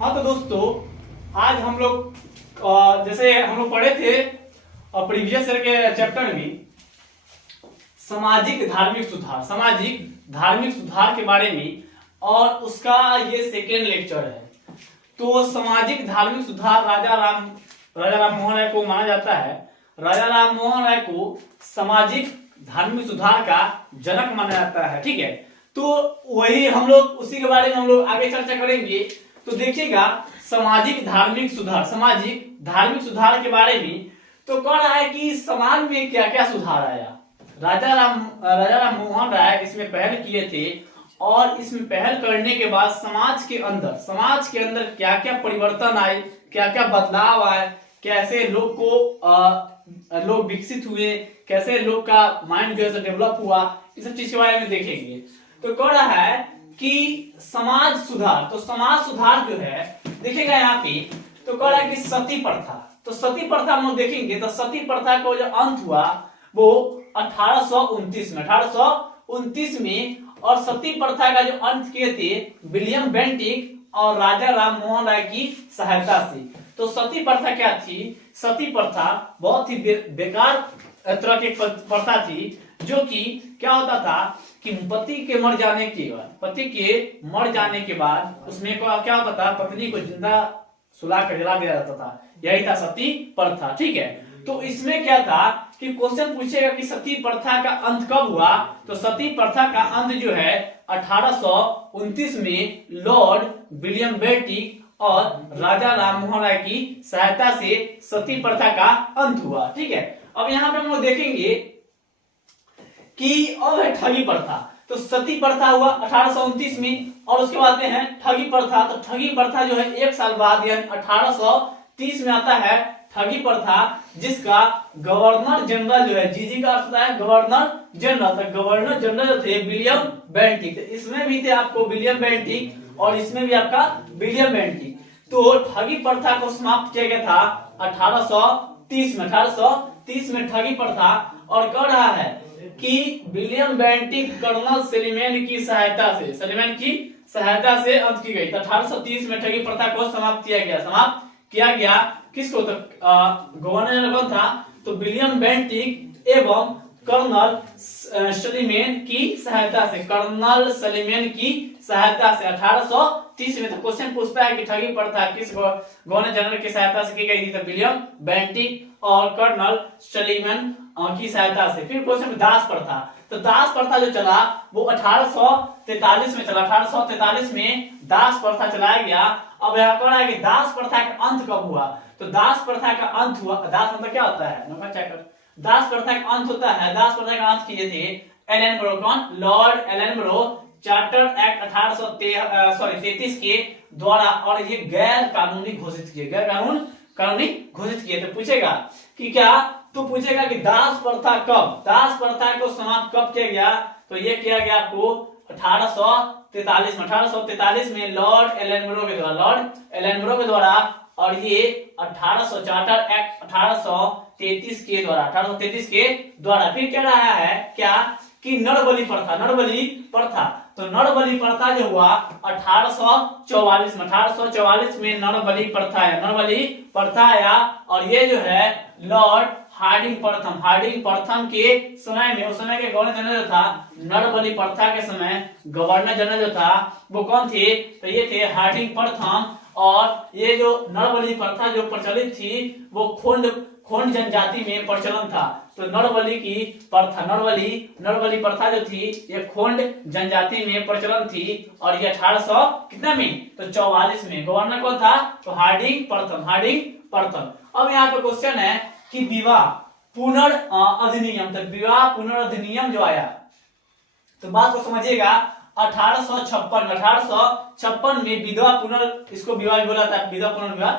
हाँ तो दोस्तों, आज हम लोग जैसे हम लोग पढ़े थे प्रीवियस ईयर के चैप्टर में सामाजिक धार्मिक सुधार के बारे में, और उसका ये सेकेंड लेक्चर है। तो सामाजिक धार्मिक सुधार राजा राम मोहन राय को माना जाता है। राजा राम मोहन राय को सामाजिक धार्मिक सुधार का जनक माना जाता है। ठीक है, तो वही हम लोग उसी के बारे में हम लोग आगे चर्चा करेंगे। तो देखिएगा, सामाजिक धार्मिक सुधार के बारे में तो कह रहा है कि समाज में क्या क्या सुधार आया। राजा राम मोहन राय इसमें पहल किए थे, और इसमें पहल करने के बाद समाज के अंदर क्या क्या परिवर्तन आए, क्या क्या बदलाव आए, कैसे लोग विकसित हुए, कैसे लोग का माइंड जो है डेवलप हुआ, इस सब चीज के बारे में देखेंगे। तो कह रहा है कि समाज सुधार, तो समाज सुधार जो है देखिएगा यहाँ पे, तो कह रहा है कि सती प्रथा, तो सती प्रथा हम लोग देखेंगे। तो सती प्रथा का जो अंत हुआ वो 1829 में, और सती प्रथा का जो अंत किए थे विलियम बेंटिक और राजा राम मोहन राय की सहायता से। तो सती प्रथा क्या थी? सती प्रथा बहुत ही बेकार तरह की प्रथा थी, जो कि क्या होता था कि पति के मर जाने के बाद उसमें क्या होता था, पत्नी को जिंदा सुला कर जला दिया जाता था। यही था सती प्रथा। ठीक है, तो इसमें क्या था कि क्वेश्चन पूछेगा कि सती प्रथा का अंत कब हुआ। तो सती प्रथा का अंत जो है 1829 में लॉर्ड विलियम बेंटिक और राजा राम मोहन राय की सहायता से सती प्रथा का अंत हुआ। ठीक है, अब यहाँ पे हम लोग देखेंगे कि अब है ठगी प्रथा। तो सती प्रथा हुआ 1829 में, और उसके बाद में है ठगी प्रथा। तो ठगी प्रथा जो है एक साल बाद यानी 1830 में आता है ठगी प्रथा, जिसका गवर्नर जनरल जो है, जीजी का अर्थ है गवर्नर जनरल। तो गवर्नर जनरल जो थे विलियम बेंटिक, तो इसमें भी थे आपको विलियम बेंटिक और इसमें भी आपका विलियम बेंटिक। तो ठगी प्रथा को समाप्त किया गया था 1830 में ठगी प्रथा। और कह रहा है कि विलियम बेंटिक कर्नल सलीमैन की सहायता से अंत की गई। तो 1830 में ठगी प्रथा को समाप्त किया गया। किसको? तो गवर्नर जनरल कौन था? तो विलियम बेंटिक एवं कर्नल सलीमैन की सहायता से 1830 में। तो क्वेश्चन पूछता है कि ठगी प्रथा किस गवर्नर जनरल की सहायता से की गई थी? तो विलियम बेंटिक और कर्नल सलीमैन की सहायता से। फिर क्वेश्चन दास प्रथा। तो दास प्रथा जो चला वो 1843 में चला। 1843 में दास प्रथा चलाया गया। अब यहाँ कह रहा है कि दास प्रथा का अंत कब हुआ? तो दास प्रथा का अंत हुआ, दास मतलब क्या होता है? दास प्रथा का अंत होता है, दास प्रथा का अंत किए थे एलन ब्रो। कौन? Lord Ellenborough Charter Act 1833 के द्वारा, और ये गैर कानूनी घोषित किए। तो पूछेगा कि क्या? तो पूछेगा कि दास प्रथा को समाप्त कब किया गया? तो ये किया गया आपको 1843 में लॉर्ड एलन ब्रो के द्वारा, और ये 1800 चार्टर एक्ट 1833 के द्वारा। फिर क्या रहा है क्या कि नरबली प्रथा। तो नरबली प्रथा जो हुआ 1844 में नरबली प्रथा आया। और ये जो है लॉर्ड हार्डिंग प्रथम के समय में, उस समय के गवर्नर जनरल जो था नरबली प्रथा के समय गवर्नर जनरल जो था वो कौन थे? तो ये थे हार्डिंग प्रथम। और ये जो नरबली प्रथा जो प्रचलित थी वो खोंड जनजाति में प्रचलन था। तो नरबली प्रथा जो थी ये खोंड जनजाति में प्रचलन थी। और ये 1800 कितना में? तो 44 में। गवर्नर कौन था? तो हार्डिंग प्रथम। अब यहाँ पे क्वेश्चन है कि विवाह पुनर्अधिनियम। तो विवाह पुनर्अधिनियम जो आया, तो बात को समझिएगा। 1856 में इसको विवाह बोला था, विधवा पुनर्विवाह।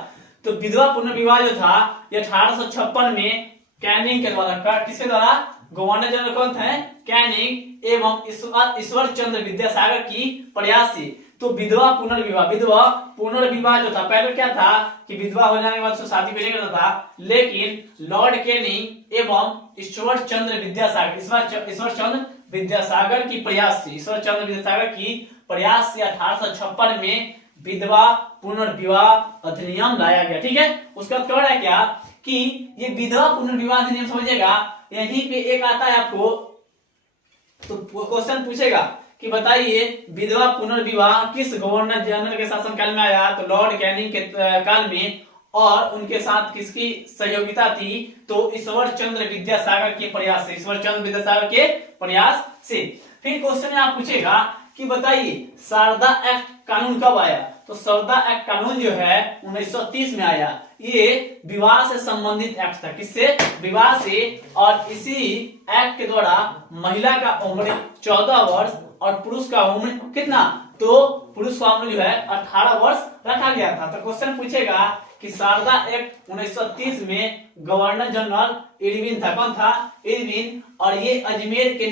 तो विधवा पुनर्विवाह जो था ये 1856 में कैनिंग के द्वारा, किसके द्वारा? गवर्नर जनरल कौन थे? कैनिंग एवं ईश्वर चंद्र विद्यासागर की प्रयास से। तो विधवा पुनर्विवाह जो था, पहले क्या था कि विधवा हो जाने के बाद शादी भी नहीं करता था, लेकिन लॉर्ड कैनिंग एवं ईश्वर चंद्र विद्यासागर की प्रयास से 1856 में विधवा पुनर्विवाह अधिनियम लाया गया। ठीक है, उसका कह रहा है क्या कि ये विधवा पुनर्विवाह अधिनियम समझिएगा, यहीं पे एक आता है आपको, तो क्वेश्चन पूछेगा कि बताइए विधवा पुनर्विवाह किस गवर्नर जनरल के शासनकाल में आया, तो लॉर्ड कैनिंग के काल में, और उनके साथ किसकी सहयोगिता थी, तो ईश्वर चंद्र विद्यासागर के प्रयास से, ईश्वर चंद्र विद्यासागर के प्रयास से। फिर क्वेश्चन में आप पूछेगा कि बताइए शारदा एक्ट कानून कब आया, तो शारदा एक्ट कानून जो है 1930 में आया। ये विवाह से संबंधित एक्ट था, किससे, विवाह से, और इसी एक्ट के द्वारा महिला का उम्र 14 वर्ष और पुरुष का उम्र कितना, तो पुरुष का उम्र जो है 18 वर्ष रखा गया था। तो क्वेश्चन पूछेगा कि शारदा एक्ट 1930 में गवर्नर जनरल इरविन था, कौन था, इरविन, और ये अजमेर के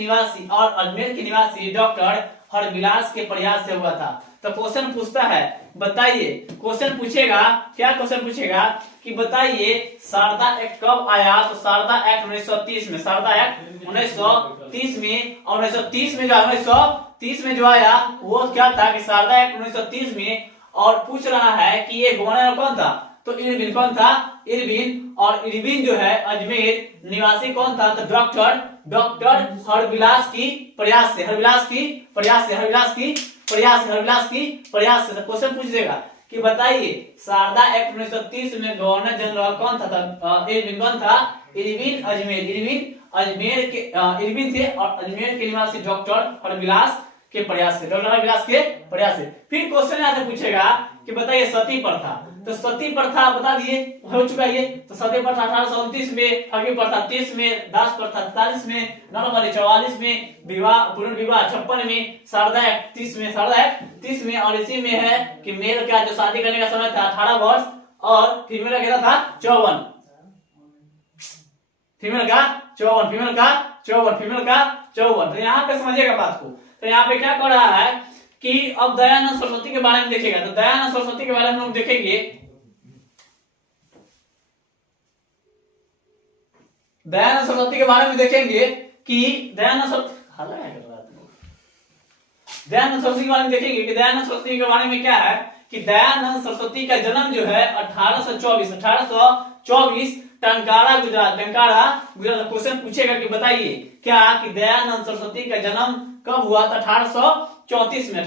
निवासी डॉक्टर हरविलास के प्रयास से हुआ था। तो क्वेश्चन पूछता है, बताइए, क्वेश्चन पूछेगा क्या, क्वेश्चन पूछेगा कि बताइए शारदा एक्ट कब आया, तो शारदा एक्ट 1930 में, शारदा एक्ट 1930 में, और 1930 में जो आया वो क्या था कि शारदा एक्ट 1930 में, और पूछ रहा है कि ये गवर्नर कौन था, तो इरविन, कौन था, इरविन, और इरविन जो है अजमेर निवासी कौन था, तो डॉक्टर हरविलास की प्रयास से, हरविलास की प्रयास से। तो क्वेश्चन पूछ देगा कि बताइए शारदा एक्ट 1930 में गवर्नर जनरल कौन था, इरविन, कौन था, इरविन थे, और अजमेर के निवासी डॉक्टर हरविलास के प्रयास से, डॉक्टर हरविलास के प्रयास से। फिर क्वेश्चन यहाँ से पूछेगा कि बताइए सती प्रथा, तो सती प्रथा बता दिए, हो चुका ये, तो सती प्रथा 1829 में, ठगी प्रथा 30 में, दास प्रथा 43 में, नरबली 44 में, विवाह पुनर्विवाह 56 में, शारदा एक्ट 30 में, और इसी में है कि मेल का जो शादी करने का समय था 18 वर्ष, और फीमेल का कितना था 54, फीमेल का 54। तो यहाँ पे समझिएगा बात को। तो यहाँ पे क्या कर रहा है कि अब दयानंद सरस्वती के बारे में देखेगा, तो दयानंद सरस्वती के बारे में हम देखेंगे, दयानंद सरस्वती के बारे में देखेंगे कि दयानंद सरस्वती के बारे में देखेंगे कि दयानंद सरस्वती के बारे में क्या है कि दयानंद सरस्वती का जन्म जो है 1824 टंकारा गुजरात। क्वेश्चन पूछेगा कि बताइए क्या कि दयानंद सरस्वती का जन्म कब हुआ था, 1824 में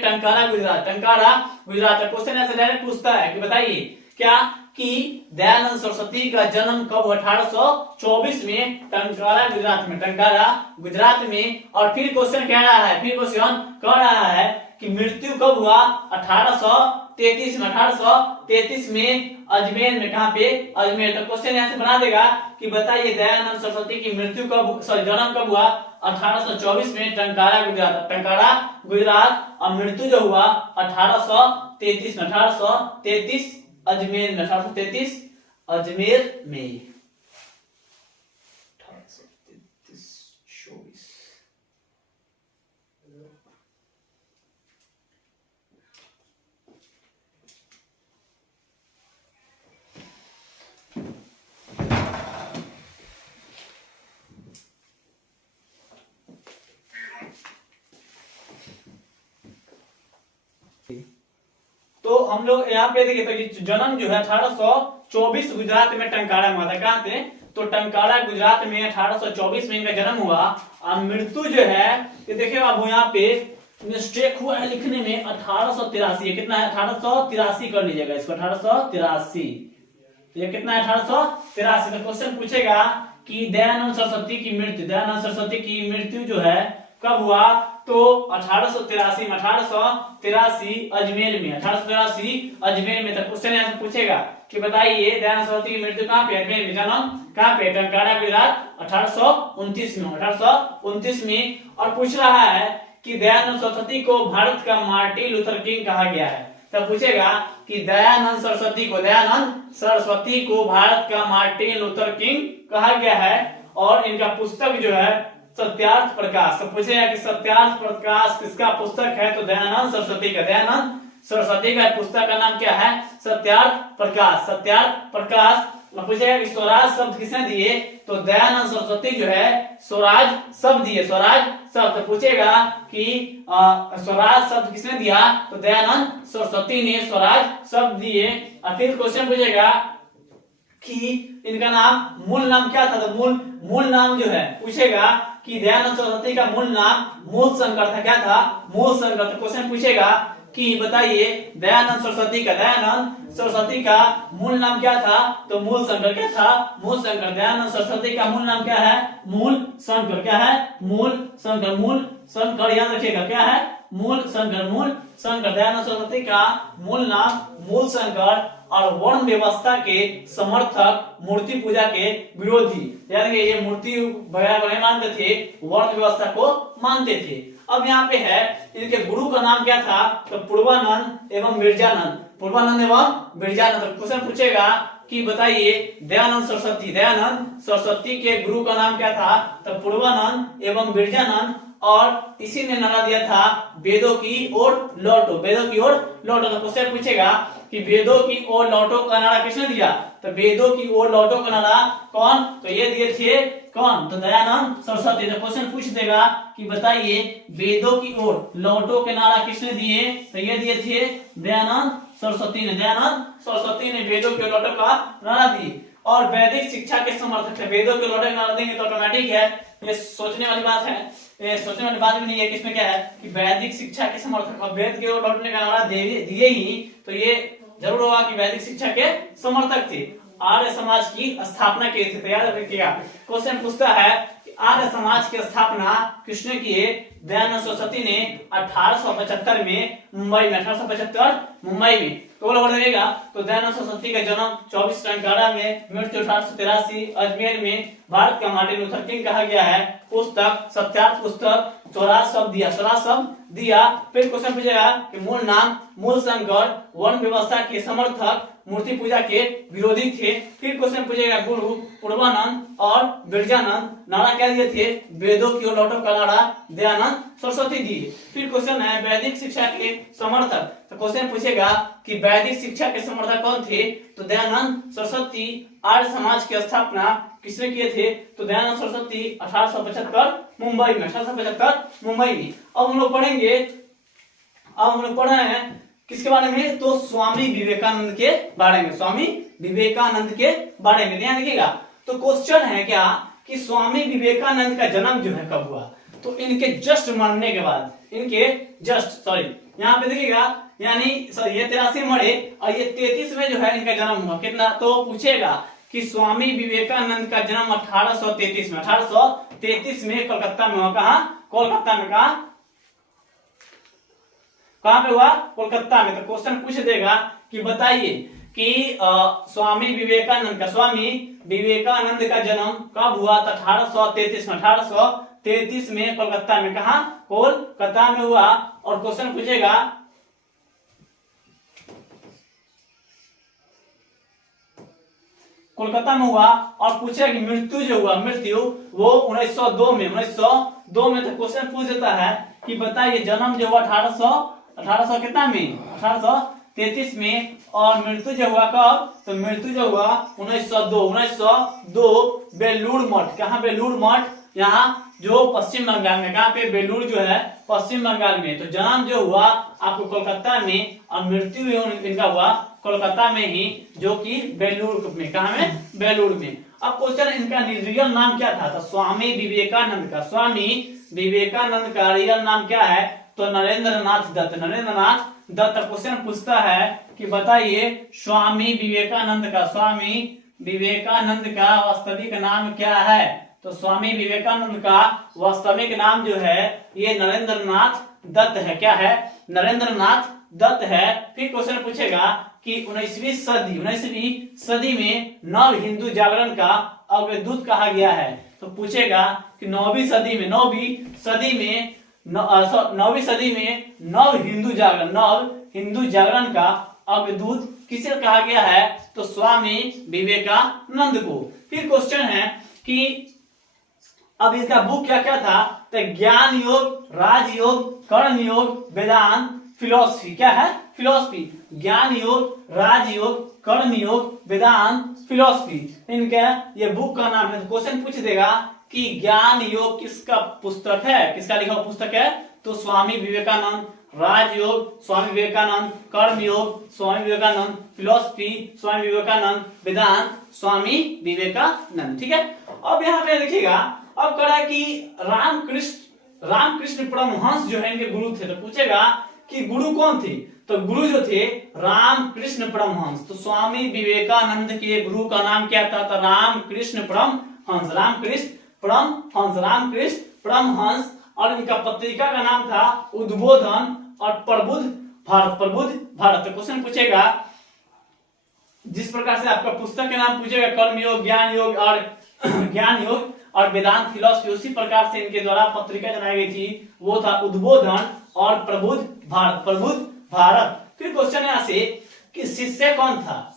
टंकारा गुजरात। क्वेश्चन ऐसे डायरेक्ट पूछता है कि बताइए क्या कि दयानंद सरस्वती का जन्म कब हुआ, 1824 में टंकारा गुजरात में। और फिर क्वेश्चन कह रहा है कि मृत्यु कब हुआ, 1833 में अजमेर में, कहां पे, अजमेर। तो क्वेश्चन यहाँ से बना देगा कि बताइए दयानंद सरस्वती की मृत्यु जन्म कब हुआ, 1824 में टंकारा गुजरात, और मृत्यु जो हुआ 1833 अजमेर में, 1833 अजमेर में। तो हम लोग यहाँ पे देखिए, तो जन्म जो है 1824 गुजरात में टंकारा में हुआ था, कहाँ थे, तो टंकारा गुजरात में 1824 में इनका जन्म हुआ। और मृत्यु जो है ये देखिए आप यहाँ पे मिस्टेक हुआ है लिखने में, 1883, कितना है, 1883 कर लीजिएगा इसको, 1883, ये कितना है, 1883। तो क्वेश्चन पूछेगा कि दयानंद सरस्वती की मृत्यु जो है कब हुआ, तो 1883 अजमेर में, 1883 अजमेर में। तो क्वेश्चन यहाँ से पूछेगा कि बताइए दयानंद सरस्वती की मृत्यु कहाँ पे, अजमेर में, जन्म कहाँ पे, टंकारा गुजरात, 1829 में। और पूछ रहा है कि दयानंद सरस्वती को भारत का मार्टिन लूथर किंग कहा गया है। तो पूछेगा कि दयानंद सरस्वती को भारत का मार्टिन लूथर किंग कहा गया है, और इनका पुस्तक जो है सत्यार्थ प्रकाश। तो पूछेगा कि सत्यार्थ प्रकाश किसका पुस्तक है, तो दयानंद सरस्वती का पुस्तक का नाम क्या है, सत्यार्थ प्रकाश। पूछेगा कि स्वराज शब्द किसने दिए, तो दयानंद सरस्वती जो है स्वराज शब्द दिए, स्वराज शब्द। पूछेगा कि स्वराज शब्द किसने दिया, तो दयानंद सरस्वती ने स्वराज शब्द दिए। फिर क्वेश्चन पूछेगा कि इनका नाम, मूल नाम क्या था, तो मूल नाम जो है पूछेगा कि दयानंद सरस्वती का मूल नाम मूल शंकर था, क्या था, मूल शंकर। क्वेश्चन पूछेगा कि बताइए दयानंद सरस्वती का मूल नाम क्या था, तो मूल शंकर। क्या था, मूल शंकर। दयानंद सरस्वती का मूल नाम क्या है, मूल शंकर। क्या है, मूल शंकर। मूल शंकर याद रखिएगा, क्या है, मूल शंकर। मूल शंकर। दयानंद सरस्वती का मूल नाम मूल शंकर और वर्ण व्यवस्था के समर्थक, मूर्ति पूजा के विरोधी। यानी कि ये मूर्ति वगैरह को नहीं मानते थे, वर्ण व्यवस्था को मानते थे। अब यहाँ पे है इनके गुरु का नाम क्या था, तो पूर्वानंद एवं मिर्जानंद। पूर्वानंद एवं मिर्जानंद। क्वेश्चन पूछेगा कि बताइए दयानंद सरस्वती के गुरु का नाम क्या था, तो पूर्वानंद एवं मिर्जानंद। और इसी ने नारा दिया था वेदों की ओर लौटो, वेदों की ओर लौटो। तो क्वेश्चन पूछेगा कि वेदों की ओर लौटो का नारा किसने दिया, तो वेदों की ओर लौटो का नारा कौन, तो ये दिए थे कौन, तो दयानंद सरस्वती। तो क्वेश्चन पूछ देगा कि बताइए वेदों की ओर लौटो के नारा किसने दिए, तो ये दिए थे दयानंद सरस्वती ने। दयानंद सरस्वती ने वेदों की ओर लौटो का नारा दिए। और वैदिक शिक्षा के समर्थक थे। वेदों के लौटो का नारा देंगे तो ऑटोमेटिक है, ये सोचने वाली बात है, ये सोचने वाली बात भी नहीं है कि इसमें क्या है कि वैदिक शिक्षा के समर्थक, और वेद की ओर लौटने का नारा दिए ही, तो ये जरूर होगा कि वैदिक शिक्षा के समर्थक थे। आर्य समाज की स्थापना की थी, तो याद रखिएगा। क्वेश्चन पूछता है कि आर्य समाज की स्थापना किसने की है, दयानंद सरस्वती ने 1875 में मुंबई में। 1875 मुंबई में। तो लगेगा तो दयानंद सरस्वती का जन्म 24 टंकारा में, मृत्यु 1883 अजमेर में। भारत का मार्टिन लूथर किंग कहा गया है। पुस्तक सत्यार्थ पुस्तक, स्वराज शब्द दिया, स्वराज शब्द दिया। फिर क्वेश्चन पूछेगा कि मूल नाम मूल शंकर, वर्ण व्यवस्था के समर्थक, मूर्ति पूजा के विरोधी थे। फिर क्वेश्चन पूछेगा गुरु पूर्वानंद और बिरजानंद, नारा क्या दिए थे, वेदों की ओर लौटो का नारा दयानंद सरस्वती दिए। फिर क्वेश्चन है वैदिक शिक्षा के समर्थक। तो क्वेश्चन पूछेगा कि वैदिक शिक्षा के समर्थक कौन थे, तो दयानंद सरस्वती। आर्य समाज की स्थापना किसने किए थे, तो दयानंद सरस्वती 1875 मुंबई में। 1875 मुंबई में। अब हम लोग पढ़ेंगे, अब हम लोग पढ़ रहे हैं किसके बारे में, तो स्वामी विवेकानंद के बारे में। स्वामी विवेकानंद के बारे में ध्यान रखिएगा। तो क्वेश्चन है क्या कि स्वामी विवेकानंद का जन्म जो है कब हुआ, तो इनके जस्ट मरने के बाद, इनके जस्ट सॉरी यहाँ पे देखिएगा, यानी सॉरी ये 83 मरे और ये 33 में जो है इनका जन्म हुआ। कितना, तो पूछेगा कि स्वामी विवेकानंद का जन्म 1833 में, 1833 में कोलकाता में हुआ। कहा, कोलकाता में। कहां पे हुआ, कोलकाता में। तो क्वेश्चन पूछ देगा कि बताइए कि स्वामी विवेकानंद का जन्म कब हुआ, तो 1833 में। 1833 में कोलकाता में। कहा, कोलकाता में हुआ। और क्वेश्चन पूछेगा कोलकाता में हुआ। और पूछेगा कि मृत्यु जो हुआ, मृत्यु वो 1902 में। 1902 में। तो क्वेश्चन पूछ देता है कि बताइए जन्म जो हुआ 1800 कितना में, 1833 में। और मृत्यु जो हुआ कब, तो मृत्यु जो हुआ 1902 बेलूर मठ। कहाँ, बेलूर मठ, यहाँ जो पश्चिम बंगाल में। कहाँ पे, बेलूर जो है पश्चिम बंगाल में। तो जन्म जो हुआ आपको कोलकाता में और मृत्यु इनका हुआ कोलकाता में ही, जो कि बेलूर में। कहाँ में, बेलूर में। अब क्वेश्चन इनका रियल नाम क्या था, तो स्वामी विवेकानंद का, स्वामी विवेकानंद का रियल नाम क्या है, तो नरेंद्रनाथ दत्त। नरेंद्रनाथ दत्त। क्वेश्चन पूछता है कि बताइए स्वामी विवेकानंद का वास्तविक नाम क्या है, तो स्वामी विवेकानंद का वास्तविक नाम जो है ये नरेंद्रनाथ दत्त है। क्या है, नरेंद्रनाथ दत्त है। फिर क्वेश्चन पूछेगा कि 19वीं सदी में नव हिंदू जागरण का अग्रदूत कहा गया है। तो पूछेगा कि 9वीं सदी में नव हिंदू जागरण का अग्रदूत किसे कहा गया है, तो स्वामी विवेकानंद को। फिर क्वेश्चन है कि अब इसका बुक क्या क्या था, तो ज्ञान योग, राजयोग, कर्म योग, वेदांत, फिलोसफी। क्या है? फिलोसफी। ज्ञान योग, राजयोग, कर्म योग, वेदांत, फिलोसफी, इनका ये बुक का नाम है। क्वेश्चन पूछ देगा कि ज्ञान योग किसका पुस्तक है, किसका लिखा हुआ पुस्तक है? तो स्वामी विवेकानंद। राजयोग स्वामी विवेकानंद, कर्म योग स्वामी विवेकानंद, फिलोसफी स्वामी विवेकानंद, वेदांत स्वामी विवेकानंद। ठीक है। अब यहाँ पे देखिएगा, अब कह रहा है कि रामकृष्ण परमहंस जो है इनके गुरु थे। तो पूछेगा कि गुरु कौन थे? तो गुरु जो थे रामकृष्ण परमहंस। तो स्वामी विवेकानंद के गुरु का नाम क्या था? तो रामकृष्ण परमहंस। रामकृष्ण परमहंस। और इनका पत्रिका का नाम था उद्बोधन और प्रबुद्ध भारत। तो क्वेश्चन पूछेगा, जिस प्रकार से आपका पुस्तक के नाम पूछेगा कर्म योग, ज्ञान योग और वेदांत फिलोसफी, उसी प्रकार से इनके द्वारा पत्रिका चलाई गई थी, वो था उद्बोधन और प्रबुद्ध भारत। फिर क्वेश्चन यहाँ से कि शिष्य कौन था?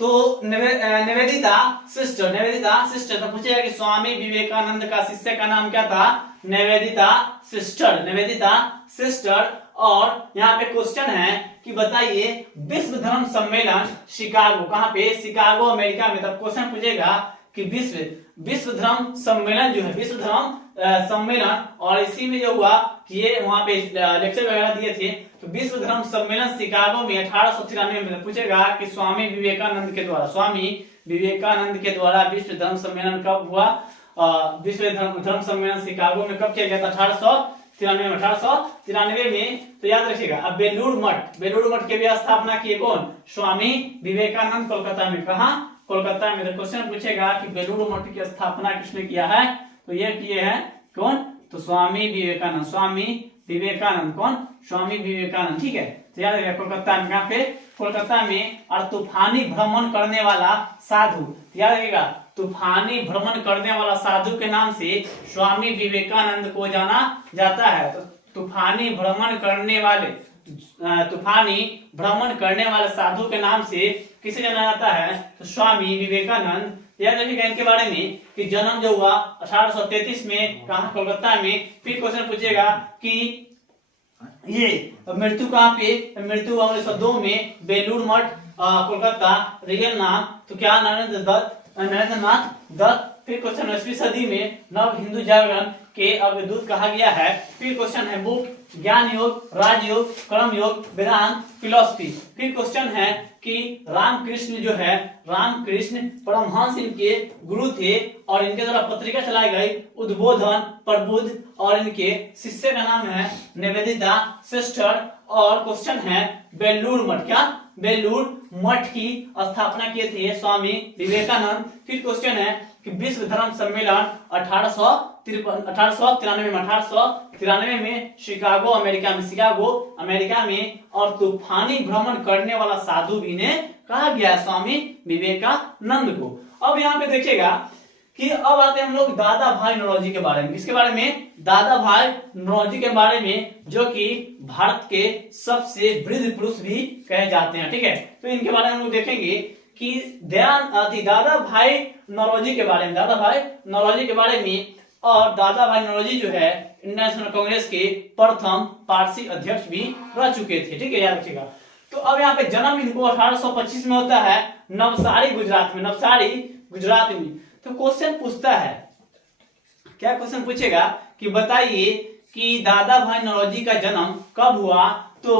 तो निवेदिता सिस्टर। तो पूछेगा कि स्वामी विवेकानंद का शिष्य का नाम क्या था? निवेदिता सिस्टर। और यहाँ पे क्वेश्चन है कि बताइए विश्व धर्म सम्मेलन शिकागो, कहाँ पे? शिकागो अमेरिका में। तब क्वेश्चन पूछेगा कि विश्व धर्म सम्मेलन जो है, विश्व धर्म सम्मेलन, और इसी में जो हुआ कि ये वहां पे लेक्चर वगैरह दिए थे। तो विश्व धर्म सम्मेलन शिकागो में 1893 में। पूछेगा कि स्वामी विवेकानंद के द्वारा विश्व धर्म सम्मेलन कब हुआ? विश्व धर्म सम्मेलन शिकागो में कब किया गया था? 1893 में। तो याद रखिएगा। अब बेलूर मठ के भी स्थापना किए कौन? स्वामी विवेकानंद, कोलकाता में। कहा? कोलकाता में। तो क्वेश्चन पूछेगा कि बेलूर मठ की स्थापना किसने किया है? तो ये किए हैं कौन? तो स्वामी विवेकानंद। कौन? स्वामी विवेकानंद। ठीक है। तो याद रखिएगा कोलकाता में। कहाँ पे? कोलकाता में। और तूफानी भ्रमण करने वाला साधु, याद रखिएगा, तूफानी भ्रमण करने वाला साधु के नाम से स्वामी विवेकानंद को जाना जाता है। तो तूफानी भ्रमण करने वाले साधु के नाम से किसे जाना जाता है? तो स्वामी विवेकानंद। याद रखिएगा इनके बारे में कि जन्म जो हुआ 1833 में, कहा? कोलकाता में। फिर क्वेश्चन पूछेगा कि ये मृत्यु कहाँ पे? मृत्यु 1902 में, बेलूर मठ, कोलकाता। रियल नाम तो क्या? नरेंद्रनाथ दत्त। फिर क्वेश्चन 20वीं सदी में नव हिंदू जागरण के अवधूत कहा गया है। फिर क्वेश्चन है बुक ज्ञान योग, राजयोग, कर्म योग, वेदांत, फिलोसफी। फिर क्वेश्चन है कि रामकृष्ण परमहंस इनके गुरु थे और इनके द्वारा पत्रिका चलाई गई उद्बोधन, प्रबुद्ध, और इनके शिष्य का नाम है निवेदिता सिस्टर। और क्वेश्चन है बेलूर मठ। क्या? बेलूर मठ की स्थापना किए थे स्वामी विवेकानंद। फिर क्वेश्चन है कि विश्व धर्म सम्मेलन 1893 में शिकागो अमेरिका में। और तूफानी भ्रमण करने वाला साधु भी ने कहा गया स्वामी विवेकानंद को। अब यहाँ पे देखिएगा कि अब आते हैं हम लोग दादा भाई नौरोजी के बारे में। किसके बारे में? दादा भाई नौरोजी के बारे में, जो कि भारत के सबसे वृद्ध पुरुष भी कहे जाते हैं। ठीक है। तो इनके बारे में हम लोग देखेंगे कि दादा भाई नौरोजी के बारे में। और दादा भाई नौरोजी जो है इंडियन नेशनल कांग्रेस के प्रथम पारसी अध्यक्ष भी रह चुके थे। ठीक है, याद रखिएगा। तो अब यहाँ पे जन्म इनको 1825 में होता है नवसारी गुजरात में। तो क्वेश्चन पूछता है, क्या क्वेश्चन पूछेगा कि बताइए कि दादा भाई नौरोजी का जन्म कब हुआ? तो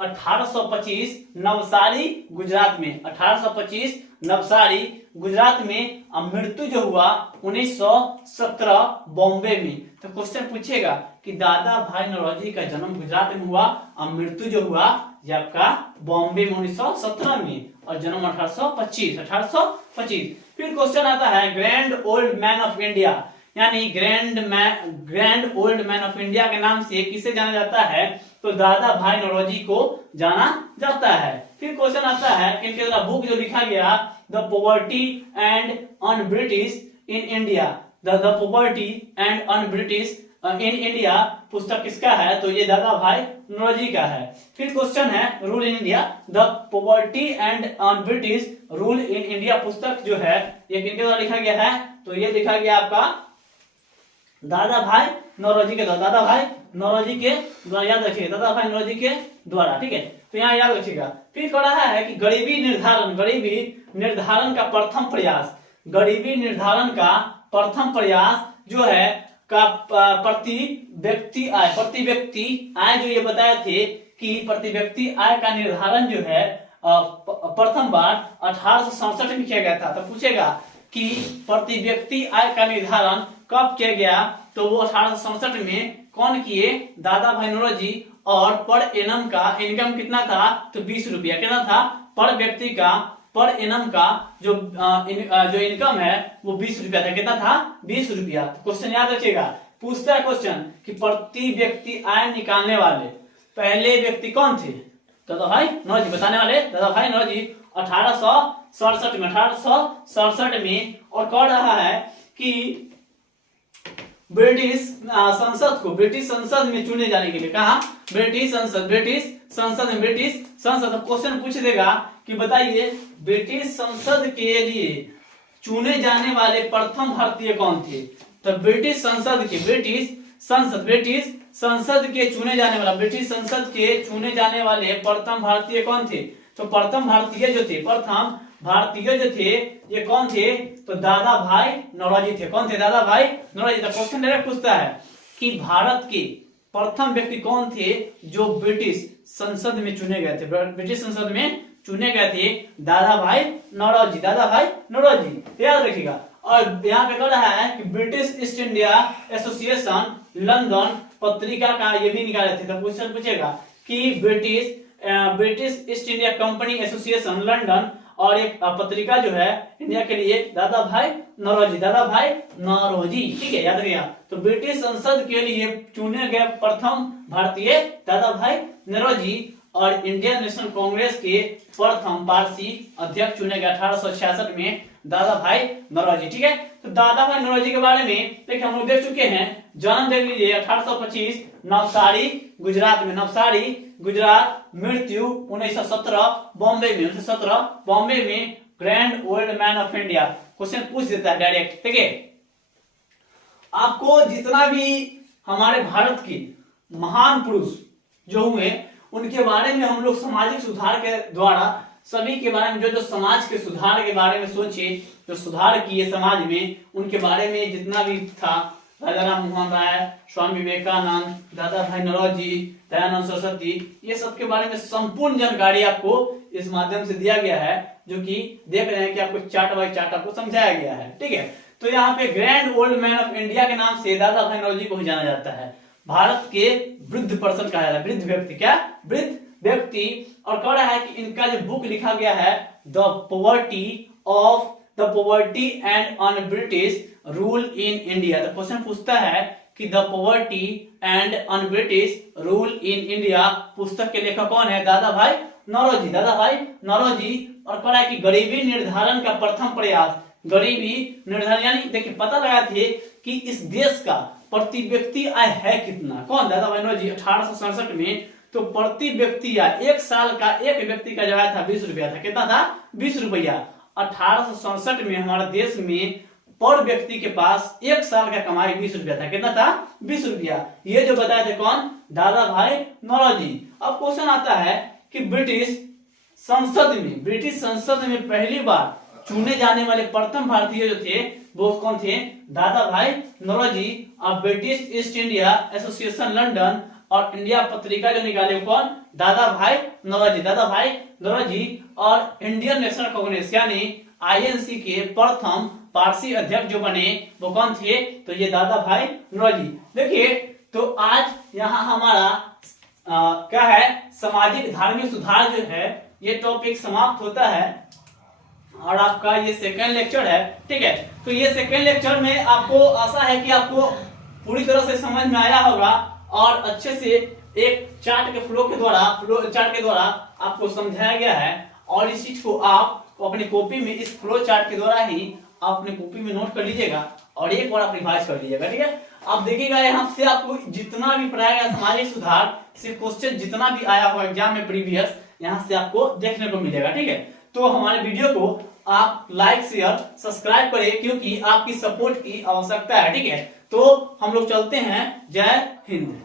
1825 नवसारी गुजरात में। 1825 नवसारी गुजरात में। मृत्यु जो हुआ 1917 बॉम्बे में। तो क्वेश्चन पूछेगा कि दादा भाई नौरोजी का जन्म गुजरात में हुआ और मृत्यु जो हुआ ये आपका बॉम्बे में 1917 में, और जन्म 1825। फिर क्वेश्चन आता है grand old man of India, यानी grand old man of India के नाम से किसे जाना जाता है? तो दादा भाई नौरोजी को जाना जाता है। फिर क्वेश्चन आता है कि इनके द्वारा बुक जो लिखा गया the poverty and un British in India, the poverty and un British in India पुस्तक किसका है? तो ये दादा भाई नौरोजी का है। फिर क्वेश्चन है rule in India, the poverty and un British rule in India पुस्तक जो है ये किनके द्वारा लिखा गया है? तो ये लिखा गया आपका दादा भाई नौरोजी के द्वारा। दादा भाई नौरोजी के द्वारा, याद रखिएगा दादा भाई नौरोजी के द्वारा, ठीक है। तो यहाँ याद रखिएगा। फिर कह रहा है कि गरीबी निर्धारण का प्रथम प्रयास, गरीबी निर्धारण का प्रथम प्रयास जो है का प्रति व्यक्ति आय जो ये बताए थे कि प्रति व्यक्ति आय का निर्धारण जो है प्रथम बार 1867 में किया गया था। तो पूछेगा कि प्रति व्यक्ति आय का निर्धारण कब किया गया, तो वो 1867 में कौन किए, दादा भाई नौरोजी। और पर एनम का इनकम कितना था, तो 20 रुपया। कितना था, पर व्यक्ति का पर एनम का जो इनकम है वो 20 रुपया था। कितना था, 20 रुपया। तो क्वेश्चन याद रखिएगा, पूछता है क्वेश्चन कि प्रति व्यक्ति आय निकालने वाले पहले व्यक्ति कौन थे, दादा भाई नौरोजी। बताने वाले दादा भाई नौरोजी 1867 में। और कह रहा है कि ब्रिटिश संसद में चुने जाने के लिए, कहा ब्रिटिश संसद क्वेश्चन पूछ देगा कि बताइए ब्रिटिश संसद के लिए चुने जाने वाले प्रथम भारतीय कौन थे। तो ब्रिटिश संसद के चुने जाने वाले प्रथम भारतीय कौन थे। तो प्रथम भारतीय जो थे ये कौन थे, तो दादा भाई नौरोजी थे। कौन थे, दादा भाई नौरोजी। तो क्वेश्चन डायरेक्ट पूछता है कि भारत के प्रथम व्यक्ति कौन थे जो ब्रिटिश संसद में चुने गए थे। ब्रिटिश संसद में चुने गए थे दादा भाई नौरोजी। याद रखिएगा। और यहाँ पे कह रहा है कि British east India association London पत्रिका का ये भी निकाले थे। तो क्वेश्चन पूछेगा कि British east India company association London और एक पत्रिका जो है इंडिया के लिए, दादा भाई नौरोजी, ठीक है, याद रखिएगा। तो ब्रिटिश संसद के लिए चुने गए प्रथम भारतीय दादा भाई नौरोजी। और इंडियन नेशनल कांग्रेस के प्रथम पारसी अध्यक्ष चुने गए 1866 में दादा भाई नौरोजी, ठीक है। तो दादा भाई नौरोजी के बारे में देखिए हम लोग देख चुके हैं। जन्म देख लीजिए 1825 नवसारी गुजरात में, मृत्यु 1917 बॉम्बे में grand old man of India. Question पूछ देता है डायरेक्ट, ठीक है। आपको जितना भी हमारे भारत के महान पुरुष जो हुए उनके बारे में हम लोग सामाजिक सुधार के द्वारा सभी के बारे में जो समाज के सुधार के बारे में सोचे, जो सुधार किए समाज में, उनके बारे में जितना भी था, राजा राम मोहन राय, स्वामी विवेकानंद, दादा भाई नौरोजी, दयानंद सरस्वती, ये सब के बारे में संपूर्ण जानकारी आपको इस माध्यम से दिया गया है, जो कि देख रहे हैं कि आपको चार्ट बाय चार्ट आपको समझाया गया है, ठीक है। तो यहाँ पे grand old man of India के नाम से दादा भाई नौरोजी को जाना जाता है। भारत के वृद्ध पर्सन कहा जाता है, वृद्ध व्यक्ति, क्या वृद्ध व्यक्ति। और कह रहा है कि इनका जो बुक लिखा गया है the poverty and on British rule in India. तो क्वेश्चन पूछता है कि the poverty and on British rule in India पुस्तक के लेखक कौन है, दादा भाई नौरोजी। और कह रहा है कि गरीबी निर्धारण का प्रथम प्रयास, गरीबी निर्धारण यानी देखिए पता लगा थे कि इस देश का प्रति व्यक्ति आय है कितना, कौन, दादा भाई नौरोजी 1867 में। तो प्रति व्यक्ति आय एक साल का एक व्यक्ति का जो आय था 20 रुपया था। कितना था, 20 रुपया। 1867 में हमारे देश में पर व्यक्ति के पास एक साल का कमाई 20 रुपया था। कितना था, 20 रुपया। ये जो बताए थे कौन, दादा भाई नौरोजी। अब क्वेश्चन आता है कि ब्रिटिश संसद में पहली बार चुने जाने वाले प्रथम भारतीय जो थे वो कौन थे, दादा भाई नौरोजी। और British east India association London और इंडिया पत्रिका जो निकाले कौन, दादा भाई नौरोजी। और इंडियन नेशनल कांग्रेस यानी आईएनसी के प्रथम पारसी अध्यक्ष जो बने वो कौन थे, तो ये दादा भाई नौरोजी। देखिए तो आज यहाँ हमारा क्या है, सामाजिक धार्मिक सुधार जो है ये टॉपिक समाप्त होता है। और आपका ये सेकंड लेक्चर है, ठीक है। तो ये सेकंड लेक्चर में आपको आशा है कि आपको पूरी तरह से समझ में आया होगा और अच्छे से एक चार्ट के द्वारा आपको समझाया गया है। और इस चीज को आप अपनी कॉपी में इस फ्लो चार्ट के द्वारा ही आप अपनी कॉपी में नोट कर लीजिएगा और एक बार आप रिवाइज कर लीजिएगा, ठीक है। आप देखिएगा यहाँ से आपको जितना भी पढ़ाया गया सामाजिक सुधार से क्वेश्चन जितना भी आया हुआ एग्जाम में प्रीवियस, यहाँ से आपको देखने को मिलेगा, ठीक है। तो हमारे वीडियो को आप लाइक शेयर सब्सक्राइब करें क्योंकि आपकी सपोर्ट की आवश्यकता है, ठीक है। तो हम लोग चलते हैं, जय हिंद।